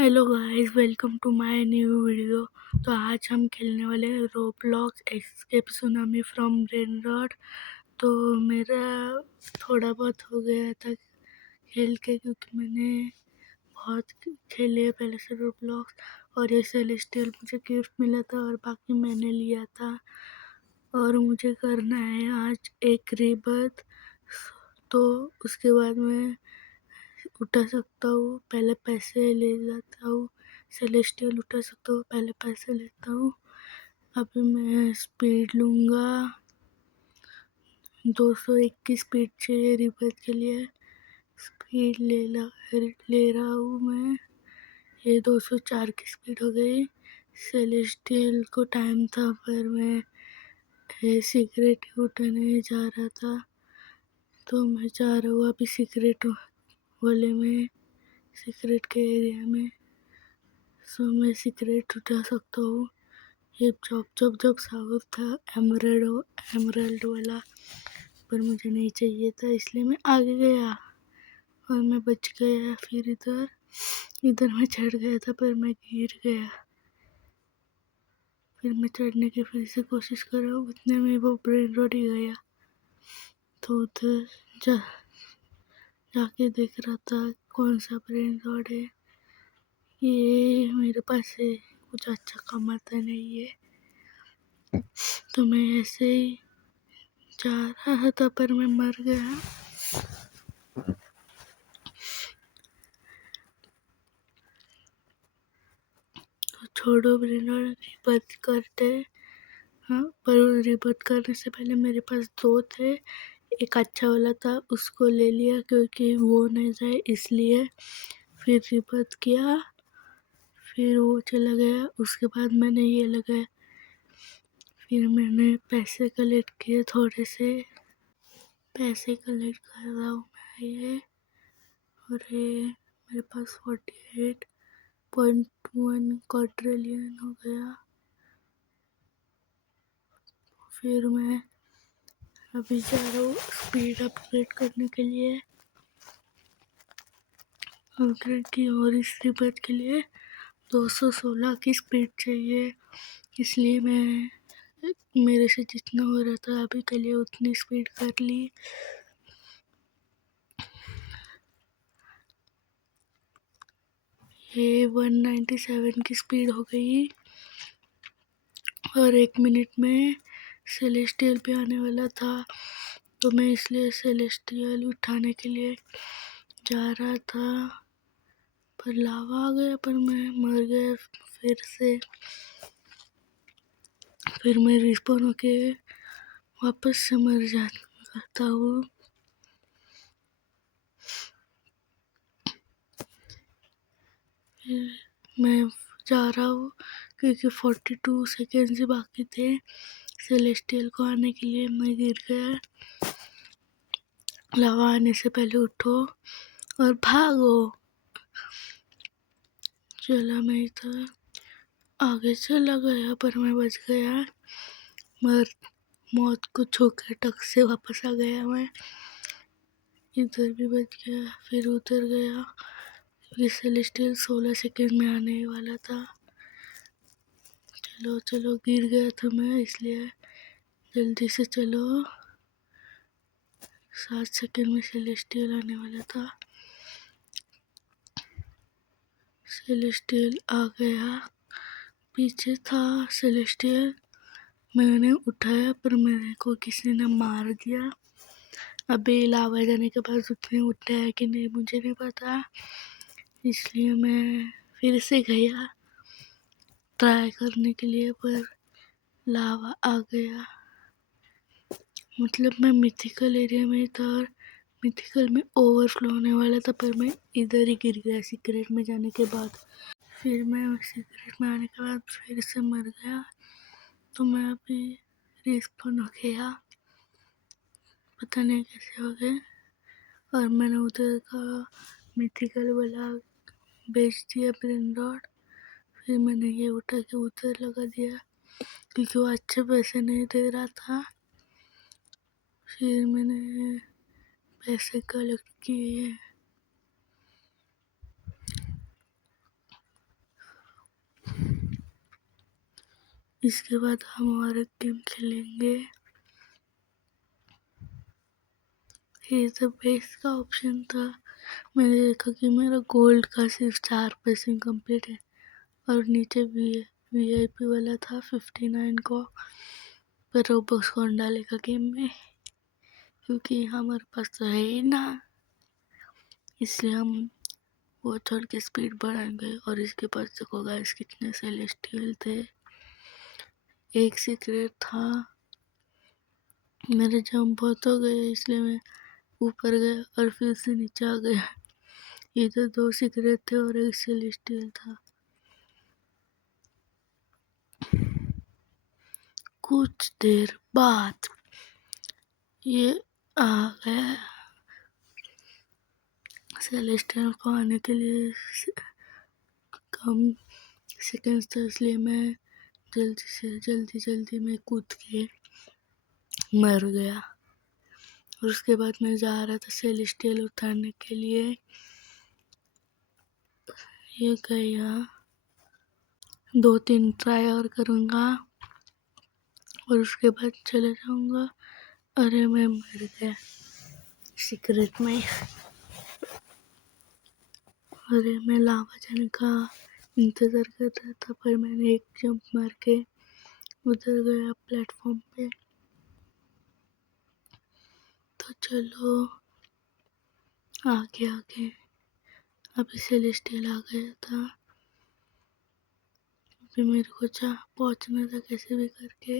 Hello guys, welcome to my new video. तो आज हम खेलने वाले हैं Roblox escape tsunami from brain rot. तो मेरा थोड़ा बहुत हो गया था खेल के, क्योंकि मैंने बहुत खेले है पहले से रोब्लॉक्स। और ये सेलेस्टियल मुझे गिफ्ट मिला था और बाकी मैंने लिया था। और मुझे करना है आज एक रीबर्थ। तो उसके बाद मैं उठा सकता हूँ, पहले पैसे ले जाता हूँ। सेलेस्टियल उठा सकता हूँ, पहले पैसे लेता हूँ। अभी मैं स्पीड लूँगा, 201 की स्पीड चाहिए रिबर्थ के लिए। स्पीड ले रहा हूँ मैं। ये 204 की स्पीड हो गई। सेलेस्टियल को टाइम था पर मैं सीक्रेट उठाने जा रहा था, तो मैं जा रहा हूँ अभी सीक्रेट वाले में, सीक्रेट के एरिया में। सो मैं सीक्रेट उठा सकता हूँ। ये जब साउथ था एमरल्ड वाला, पर मुझे नहीं चाहिए था, इसलिए मैं आगे गया और मैं बच गया। फिर इधर मैं चढ़ गया था पर मैं गिर गया। फिर मैं चढ़ने की फिर से कोशिश कर रहा हूँ, उतने में वो ब्रेन रॉट ही गया। तो उधर जाके देख रहा था कौन सा ब्रेन रॉट है। ये मेरे पास से कुछ अच्छा कमाता नहीं है, तो मैं ऐसे ही जा रहा था पर मैं मर गया। तो छोड़ो, रिबर्थ करते। हाँ, पर रिबर्थ करने से पहले मेरे पास दो थे। एक अच्छा वाला था, उसको ले लिया क्योंकि वो नहीं जाए इसलिए। फिर रिबर्थ किया, फिर वो चला गया। उसके बाद मैंने ये लगाया। फिर मैंने पैसे कलेक्ट किए, थोड़े से पैसे कलेक्ट कर रहा हूँ मैं ये। और ये मेरे पास 48.1 क्वाड्रिलियन हो गया। फिर मैं अभी जा रहा हूँ स्पीड अपग्रेड करने के लिए, अपग्रेड की। और इस रिबर्थ के लिए 216 की स्पीड चाहिए, इसलिए मेरे से जितना हो रहा था अभी के लिए उतनी स्पीड कर ली। ये 197 की स्पीड हो गई। और 1 मिनट में सेलेस्टियल पे आने वाला था, तो मैं इसलिए सेलेस्टियल उठाने के लिए जा रहा था, पर लावा आ गया, पर मैं मर गया फिर से। फिर मैं रिस्पॉन होके वापस से मर जाता हूँ। फिर मैं जा रहा हूँ क्योंकि 42 सेकेंड से बाकी थे सेलेस्टियल को आने के लिए। मैं गिर गया। लावा आने से पहले उठो और भागो। चला मैं इधर आगे चला गया पर मैं बच गया। मौत को छू के टक से वापस आ गया मैं। इधर भी बच गया, फिर उधर गया। ये सेलेस्टियल 16 सेकेंड में आने ही वाला था। चलो चलो, गिर गया था मैं, इसलिए जल्दी से चलो। 7 सेकेंड में सेलेस्टियल आने वाला था। सेलेस्टियल आ गया, पीछे था सेलेस्टियल। मैंने उठाया पर मेरे को किसी ने मार दिया। अभी लावा जाने के बाद उसने उठाया कि नहीं मुझे नहीं पता, इसलिए मैं फिर से गया ट्राई करने के लिए, पर लावा आ गया। मतलब मैं मिथिकल एरिया में था और मिथिकल में ओवरफ्लो होने वाला था, पर मैं इधर ही गिर गया सीक्रेट में जाने के बाद। फिर मैं सीक्रेट में आने के बाद फिर से मर गया, तो मैं अभी रिस्पॉन हो गया, पता नहीं कैसे हो गए। और मैंने उधर का मिथिकल वाला बेच दिया ब्रेन रॉट। फिर मैंने ये उठा के उधर लगा दिया क्योंकि वो अच्छे पैसे नहीं दे रहा था। फिर मैंने पैसे कलेक्ट किए। इसके बाद हम और एक गेम खेलेंगे। ये तो बेस का ऑप्शन था। मैंने देखा कि मेरा गोल्ड का सिर्फ 4% कंप्लीट है और नीचे VIP वाला था 59 को। पर रोबॉक्स कौन डालेगा गेम में, क्योंकि हमारे पास तो है ही ना। इसलिए हम वो छोड़ के स्पीड बढ़ाएंगे। और इसके पास देखो गाइस कितने सेलेस्टियल थे। एक सीक्रेट था, मेरे जंप बहुत हो गए इसलिए मैं ऊपर गया और फिर से नीचे आ गया। इधर 2 सीक्रेट थे और एक सेलेस्टियल था। कुछ देर बाद ये आ गया। सेलेस्टियल को आने के लिए कम सेकंड्स था, इसलिए मैं जल्दी में कूद के मर गया। और उसके बाद मैं जा रहा था सेलेस्टियल उतारने के लिए। ये गया, 2-3 ट्राई और करूँगा और उसके बाद चले जाऊँगा। अरे मैं मर गया सीक्रेट में। अरे मैं लावा जाने का इंतज़ार कर रहा था, पर मैंने एक जंप मार के उतर गया प्लेटफॉर्म पे। तो चलो आगे अभी सेलेस्टियल आ गया था। अभी मेरे को पहुंचना था कैसे भी करके।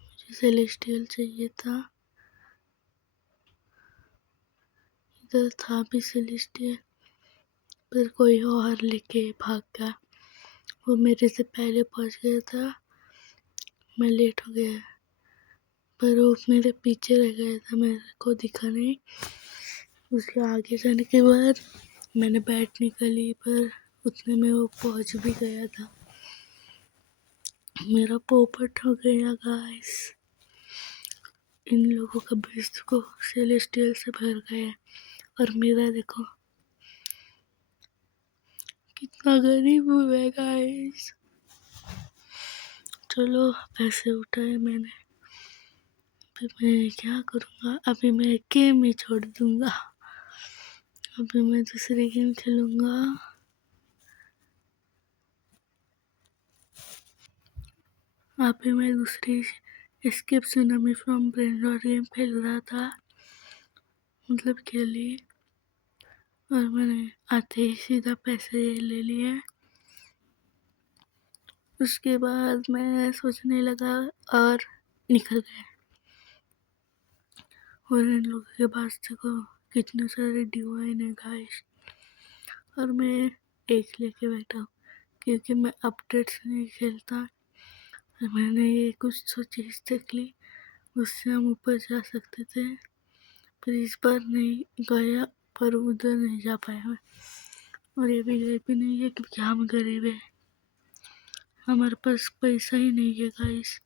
मुझे सेलेस्टियल चाहिए था। इधर था भी सेलेस्टियल, पर कोई और लेके भाग गया। वो मेरे से पहले पहुंच गया था, मैं लेट हो गया। पर वो मेरे पीछे रह गया था, मेरे को दिखा नहीं। उसके आगे जाने के बाद मैंने बैट निकाली, पर उतने में वो पहुंच भी गया था। मेरा पोपट हो गया गाइस। इन लोगों का बेस्ट को सेलेस्टियल से भर गया और मेरा देखो कितना गरीब हुआ है गाइस। चलो पैसे उठाए मैंने, अभी मैं क्या करूँगा। अभी मैं गेम ही छोड़ दूँगा। अभी मैं दूसरी गेम खेलूँगा। अभी मैं दूसरी escape tsunami from brain rot game खेल रहा था, मतलब खेली। और मैंने आते ही सीधा पैसे ले लिए। उसके बाद मैं सोचने लगा और निकल गया। और इन लोगों के पास देखो कितने सारे डिवाइन है गाइस। और मैं एक लेके बैठा हूँ, क्योंकि मैं अपडेट्स नहीं खेलता। मैंने ये कुछ तो चीज़ देख ली, उससे हम ऊपर जा सकते थे, पर इस बार नहीं गया, पर उधर नहीं जा पाया मैं। और ये भी VIP नहीं है क्योंकि हम गरीब है, हमारे पास पैसा ही नहीं है गाइस।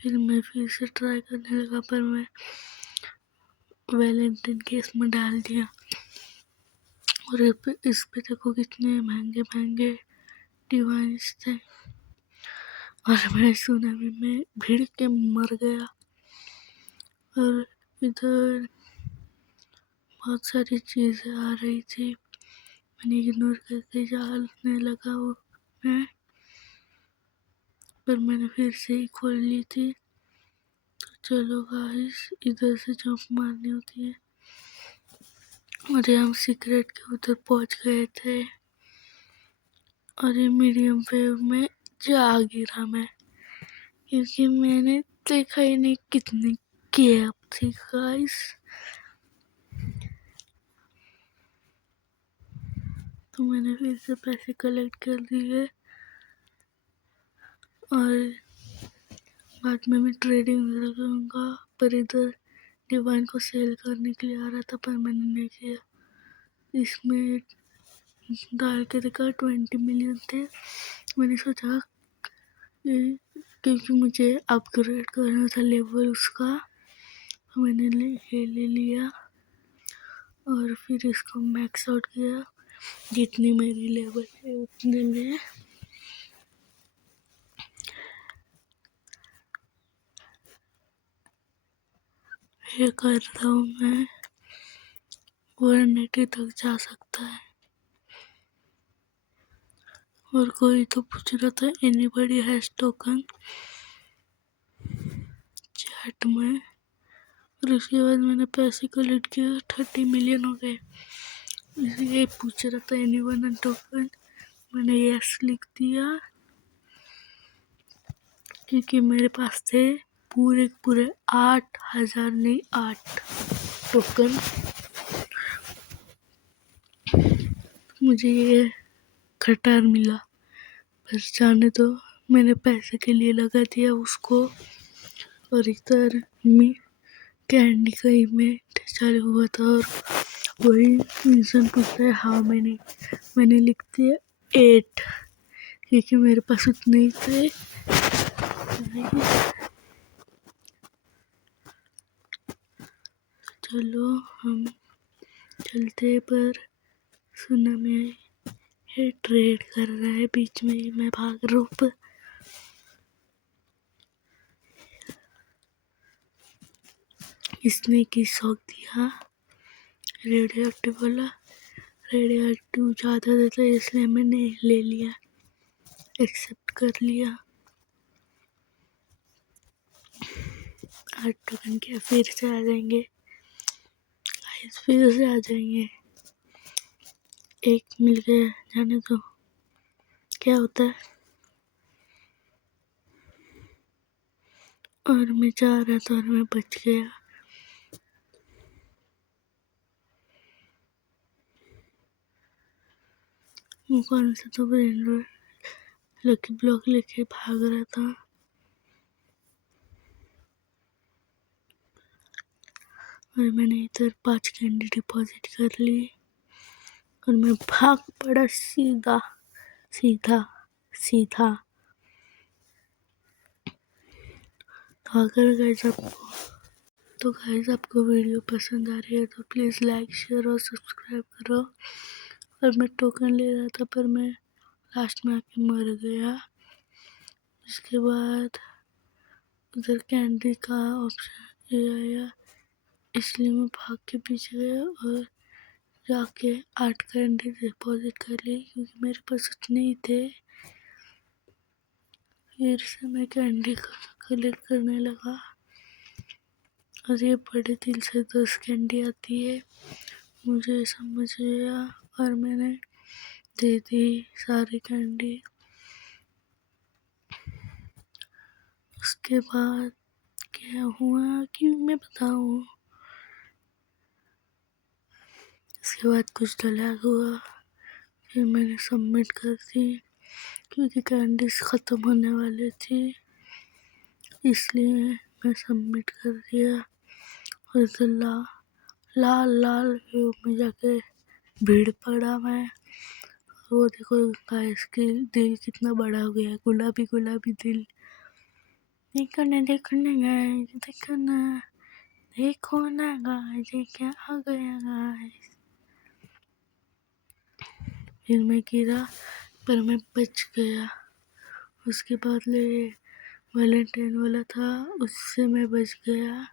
फिर मैं फिर से ट्राई करने लगा, पर मैं वैलेंटाइन केस में डाल दिया। और इस पे देखो कितने महंगे महंगे डिवाइस थे। और मैं सुनामी में भीड़ के मर गया। और इधर बहुत सारी चीज़ें आ रही थी, मैंने इग्नोर करके जाने लगा वो मैं, पर मैंने फिर से ही खोल ली थी। तो चलो गाइस, इधर से जंप मारनी होती है। और हम सीक्रेट के उधर पहुंच गए थे। और ये मीडियम वेव में जा गिरा मैं, क्योंकि मैंने देखा ही नहीं कितनी गैप थी गाइस। तो मैंने फिर से पैसे कलेक्ट कर लिए और बाद में मैं ट्रेडिंग करूँगा। पर इधर डिवाइन को सेल करने के लिए आ रहा था, पर मैंने नहीं किया। इसमें डाल के देखा 20 मिलियन थे। मैंने सोचा क्योंकि मुझे अपग्रेड करना था लेवल उसका, तो मैंने ले लिया। और फिर इसको मैक्स आउट किया, जितनी मेरी लेवल है उतने में। ये कर रहा हूँ मैं, 180 तक जा सकता है। और कोई तो पूछ रहा था एनीबॉडी हैज टोकन चैट में। और उसके बाद मैंने पैसे कलेक्ट किया, 30 मिलियन हो गए। इसलिए पूछ रहा था एनीवन हैज टोकन, मैंने यस लिख दिया क्योंकि मेरे पास थे पूरे 8,000 नहीं 8 टोकन। मुझे ये खटार मिला, बस जाने दो, मैंने पैसे के लिए लगा दिया उसको। और इधर कैंडी का इवेंट चालू हुआ था और वही इंसान पूछता है हाउ मैनी, मैंने लिख दिया 8 क्योंकि मेरे पास उतने ही थे। चलो हम चलते, पर सुना मैं ये ट्रेड कर रहा है, बीच में ही मैं भाग रहा हूँ। पर इसने की शौक दिया रेडियो एक्टिव वाला, रेडियो एक्टिव ज़्यादा देता है इसलिए मैंने ले लिया, एक्सेप्ट कर लिया। 8 टोकन क्या फिर से आ जाएंगे, फिर से आ जाएंगे। एक मिल गया, जाने दो क्या होता है। और मैं जा रहा था और मैं बच गया। मैं कौन सा तो लकी ब्लॉक लेके भाग रहा था और मैंने इधर 5 कैंडी डिपॉजिट कर ली और मैं भाग पड़ा सीधा सीधा सीधा। तो अगर गाइस आपको वीडियो पसंद आ रही है तो प्लीज़ लाइक शेयर और सब्सक्राइब करो। और मैं टोकन ले रहा था पर मैं लास्ट में आके मर गया। इसके बाद उधर कैंडी का ऑप्शन ये आया, इसलिए मैं भाग के पीछे गया और जाके 8 कैंडी डिपॉजिट कर ली क्योंकि मेरे पास उतने ही थे। फिर से मैं कैंडी कलेक्ट करने लगा और ये बड़े दिल से 10 कैंडी आती है, मुझे समझ गया और मैंने दे दी सारी कैंडी। उसके बाद क्या हुआ कि मैं बताऊँ। इसके बाद कुछ डायलॉग हुआ, फिर मैंने सबमिट कर दी क्योंकि कैंडीज ख़त्म होने वाली थी, इसलिए मैं सबमिट कर दिया। और तो लाल व्यू में जाके भीड़ पड़ा मैं। वो देखो गाइस की दिल कितना बड़ा हो गया, गुलाबी गुलाबी दिल। देखो ना गाइस, देखो ना गाइस, ये क्या आ गया गाइस। फिर मैं गिरा पर मैं बच गया। उसके बाद वैलेंटाइन वाला था, उससे मैं बच गया।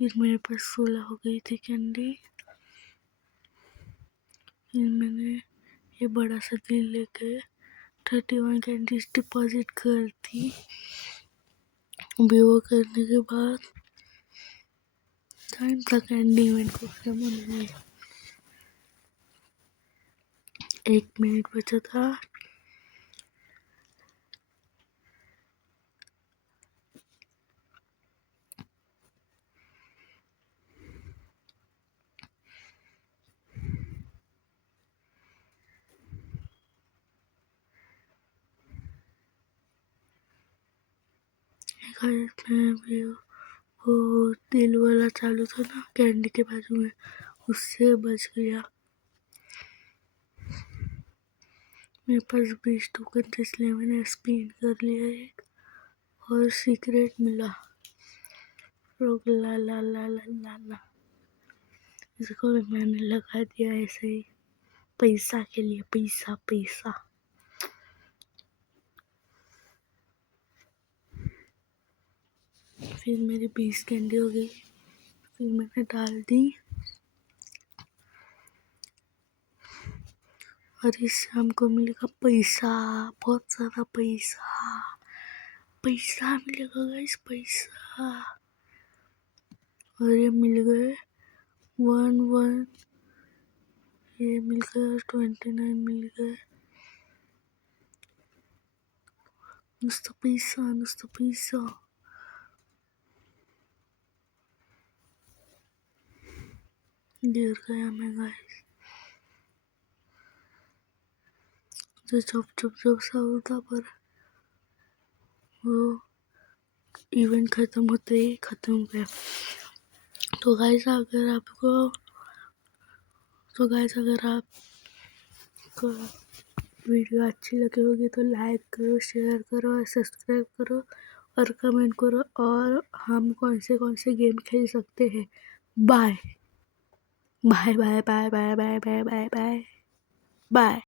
फिर मेरे पास 16 हो गई थी कैंडी। फिर मैंने ये बड़ा सा दिल लेके 31 कैंडीज डिपॉजिट कर दी। वो करने के बाद टाइम था कैंडी इवेंट को खत्म होने में, 1 मिनट बचा था। में भी वो दिल वाला चालू था ना कैंडी के बाजू में, उससे बच गया। मेरे पास 20 टोकन थे इसलिए मैंने स्पिन कर लिया एक और सीक्रेट मिला। ला ला ला ला ला ला। इसको भी मैंने लगा दिया ऐसे ही, पैसा के लिए, पैसा पैसा। फिर मेरी 20 कैंडी हो गई, फिर मैंने डाल दी और इससे हमको मिलेगा पैसा, बहुत सारा पैसा, पैसा मिलेगा गाइस, पैसा। और ये मिल गए 1 ये मिल गए 29 मिल गए। नुसता पैसा, नुसता पैसा। गिर गया मैं गाइस। जो चुप सा होता, पर वो इवेंट खत्म होते ही खत्म हो गया। तो गाइस अगर आपको वीडियो अच्छी लगी होगी तो लाइक करो, शेयर करो और सब्सक्राइब करो और कमेंट करो, और हम कौन से गेम खेल सकते हैं। Bye bye bye bye bye bye bye bye bye bye.